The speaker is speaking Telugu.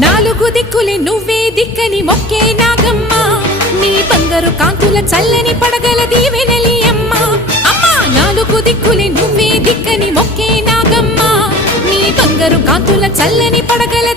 నాలుగు దిక్కులే నువ్వే దిక్కని మొక్కే నాగమ్మ నీ బంగారు కాంతుల చల్లని పడగల దీవెనలి అమ్మ అమ్మా నాలుగు దిక్కులే నువ్వే దిక్కని మొక్కే నాగమ్మ నీ బంగారు కాంతుల చల్లని పడగల